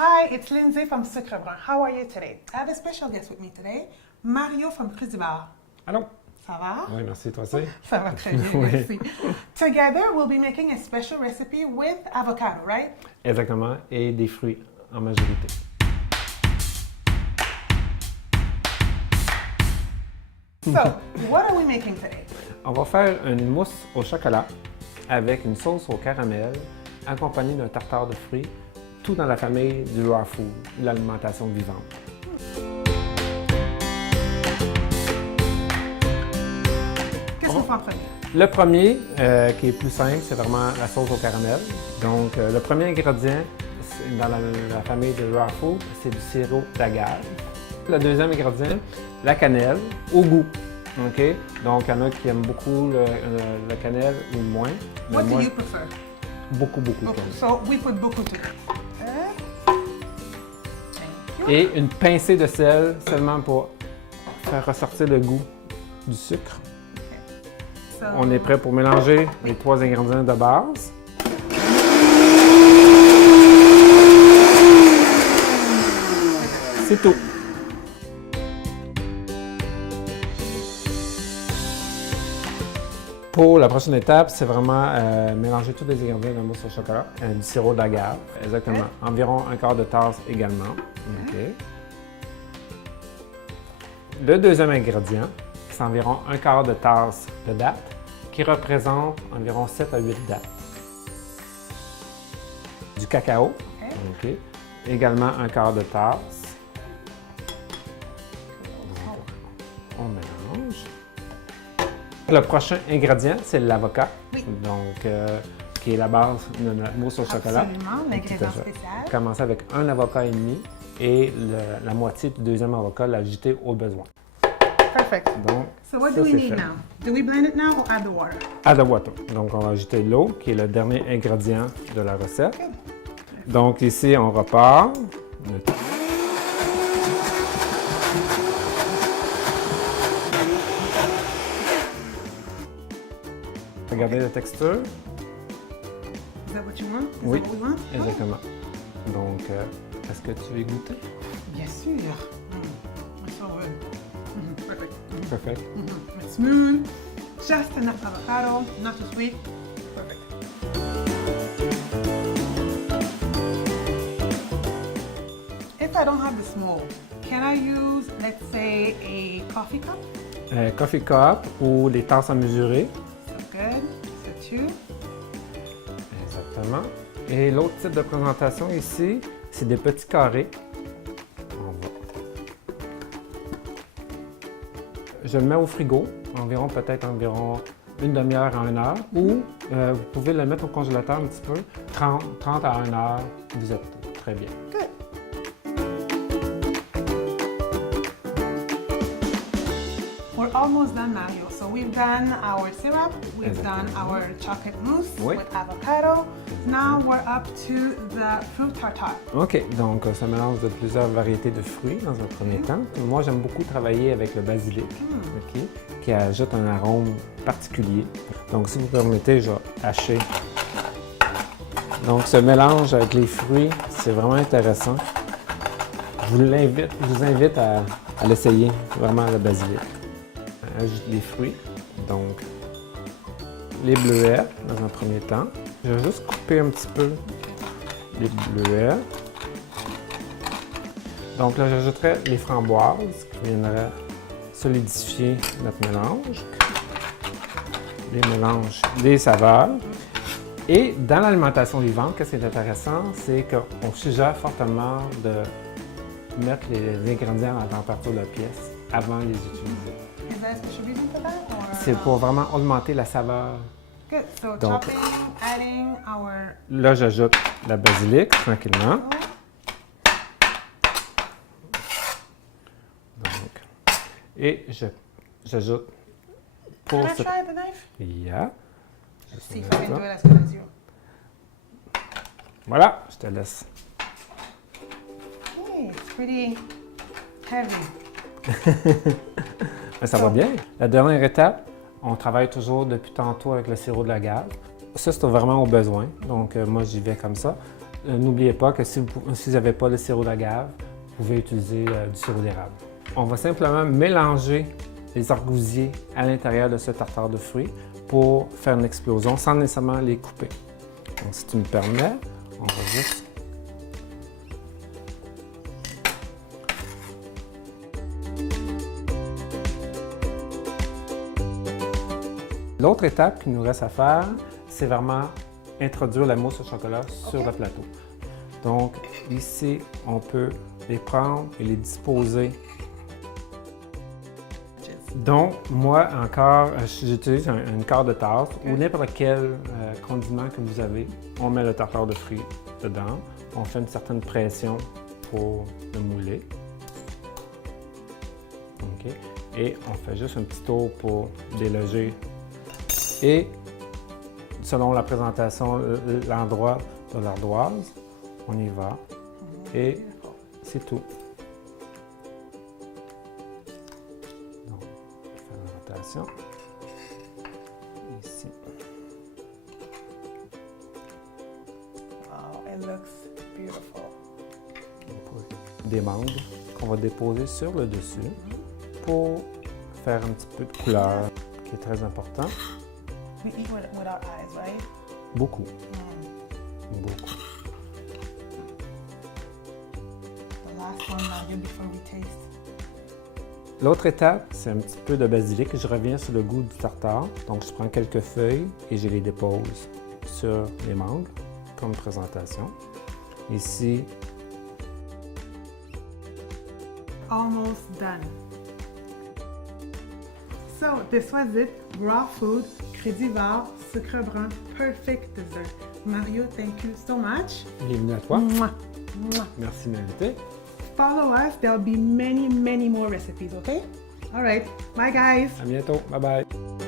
Hi, it's Lindsay from Sucre Brun. How are you today? I have a special guest with me today, Mario from Cruzibar. Allô? Ça va? Oui, merci, toi aussi. Ça va très bien, Oui. merci. Together, we'll be making a special recipe with avocado, right? Exactement, et des fruits en majorité. So, what are we making today? On va faire une mousse au chocolat avec une sauce au caramel accompagnée d'un tartare de fruits, tout dans la famille du raw food, l'alimentation vivante. Qu'est-ce qu'on fait en premier? Le premier, qui est plus simple, c'est vraiment la sauce au caramel. Donc, le premier ingrédient dans la famille du raw food, c'est du sirop d'agave. Le deuxième ingrédient, la cannelle, au goût. OK? Donc, il y en a qui aiment beaucoup la cannelle ou moins. Mais What moi, do you prefer? beaucoup de Beaucoup. cannelle. So, we put beaucoup too. Thank you. Et une pincée de sel seulement pour faire ressortir le goût du sucre. So, On est prêt pour mélanger les trois ingrédients de base. C'est tout. Pour la prochaine étape, c'est vraiment mélanger tous les ingrédients de la mousse au chocolat. Du sirop d'agave, exactement. Environ un quart de tasse également. OK. Le deuxième ingrédient, c'est environ un quart de tasse de dattes, qui représente environ 7 à 8 dattes. Du cacao. OK. Également un quart de tasse. Donc, on mélange. Le prochain ingrédient, c'est l'avocat. Oui. Donc, qui est la base de notre mousse au chocolat. Absolument, l'ingrédient Tout à fait. spécial. Commencer avec un avocat et demi et la moitié du deuxième avocat, l'ajouter au besoin. Perfect. Donc, So what ça, do we c'est need fait. now? Do we blend it now or add the water? Add the water. Donc, on va ajouter l'eau, qui est le dernier ingrédient de la recette. Donc, ici, on repart. Regardez la texture. Is that what you want? Is Oui, that what we want? exactement. Donc, est-ce que tu veux goûter? Bien sûr. It's so good. Perfect. Perfect. It's smooth. Just enough avocado, not too sweet. Perfect. If I don't have this mold, can I use, let's say, a coffee cup? Coffee cup ou les tasses à mesurer. So good. So two. Exactement. Et l'autre type de présentation ici, c'est des petits carrés. Je le mets au frigo, peut-être environ une demi-heure à 1 heure, ou vous pouvez le mettre au congélateur un petit peu, 30 à 1 heure, vous êtes très bien. Good. We're almost done, Mario. So we've done our syrup, we've done our chocolate mousse Oui. with avocado. Now we're up to the fruit tartare. OK, donc ça mélange de plusieurs variétés de fruits dans un premier temps. Moi, j'aime beaucoup travailler avec le basilic, OK, qui ajoute un arôme particulier. Donc, si vous permettez, je vais hacher. Donc, ce mélange avec les fruits, c'est vraiment intéressant. Je vous invite à l'essayer, vraiment le basilic. Ajoute les fruits, donc les bleuets dans un premier temps. Je vais juste couper un petit peu les bleuets. Donc là, j'ajouterai les framboises qui viendraient solidifier notre mélange. Les mélanges des saveurs. Et dans l'alimentation vivante, ce qui est intéressant, c'est qu'on suggère fortement de mettre les ingrédients à la température de la pièce avant de les utiliser. Is there a special reason for that? Or C'est pour vraiment augmenter la saveur. Good. So Donc- chopping, adding our Là, j'ajoute la basilic tranquillement. Donc, et j'ajoute pour Can I ce... try the knife? Yeah. See if I can do it as good as you. Voilà, je te laisse. Okay, it's pretty heavy. Mais ça va bien. La dernière étape, on travaille toujours depuis tantôt avec le sirop de l'agave. Ça, c'est vraiment au besoin. Donc, moi, j'y vais comme ça. N'oubliez pas que si vous n'avez pas de sirop d'agave, vous pouvez utiliser du sirop d'érable. On va simplement mélanger les argousiers à l'intérieur de ce tartare de fruits pour faire une explosion sans nécessairement les couper. Donc, si tu me permets, on va juste... L'autre étape qu'il nous reste à faire, c'est vraiment introduire la mousse au chocolat sur le plateau. Donc, ici, on peut les prendre et les disposer. Donc, moi, encore, j'utilise une quart de tasse ou n'importe quel condiment que vous avez. On met le tartare de fruits dedans. On fait une certaine pression pour le mouler. OK. Et on fait juste un petit tour pour déloger. Et selon la présentation, l'endroit de l'ardoise, on y va. Et c'est tout. Donc, je fais la rotation. Ici. Wow, it looks beautiful. Des mangues qu'on va déposer sur le dessus pour faire un petit peu de couleur, qui est très important. We eat with our eyes, right? Beaucoup. Beaucoup. The last one, Mario, before we taste. L'autre étape, c'est un petit peu de basilic. Je reviens sur le goût du tartare. Donc, je prends quelques feuilles et je les dépose sur les mangues, comme présentation. Ici. Almost done. So, this was it. Raw food, Crédivore, sucre brun, perfect dessert. Mario, thank you so much. Bienvenue à toi. Mwah. Mwah. Merci de m'inviter. Follow us. There'll be many, many more recipes, okay? All right. Bye, guys. À bientôt. Bye bye.